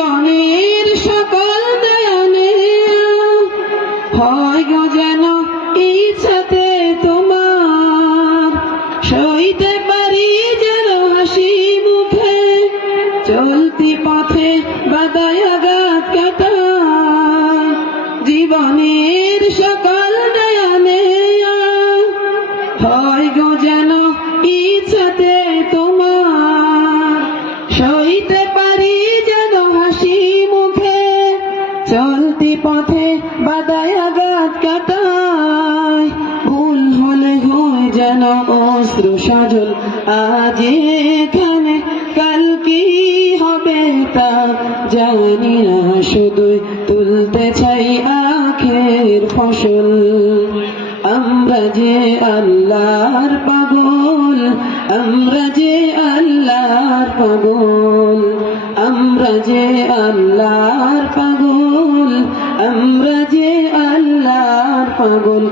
জীবনের সকল দয়ানে হয় গো যেন ইচ্ছাতে তোমার, সইতে পারি যেন হাসি মুখে চলতি পথে বাধায় আঘাত কাটায়। জীবনের সকল দয়ানে হয় গো যেন ইচ্ছাতে তোমার, সইতে পারি যেন হাসি মুখে চলতি পথে বাধায় আঘাত কাটায়। ভুল হলে হয় যেন অশ্রু সজল আজ এখানে, কাল কি হবে তা জানি না, শুধুই তুলতে চাই আখের ফসল। আমরা যে আল্লাহর পাগল, আমরা যে আল্লাহর পাগল, আমরা যে আল্লাহর পাগল, আমরা যে আল্লাহর পাগল।